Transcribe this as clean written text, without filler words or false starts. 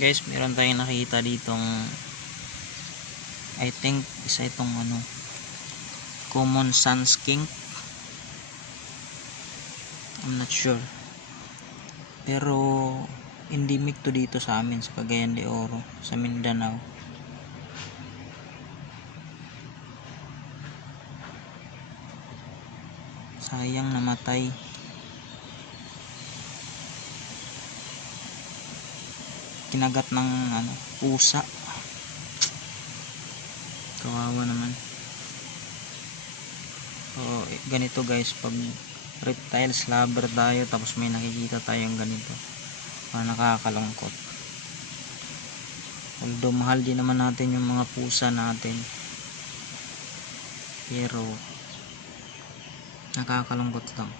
Guys, meron tayong nakita ditong I think isa itong common sun skink. I'm not sure, pero endemic to dito sa amin sa Cagayan de Oro, sa Mindanao. Sayang, namatay. Kinagat ng pusa. Kawawa naman. So ganito guys, pag reptiles lover tayo tapos may nakikita tayong ganito, nakakalungkot. Although mahal din naman natin yung mga pusa natin, pero nakakalungkot lang.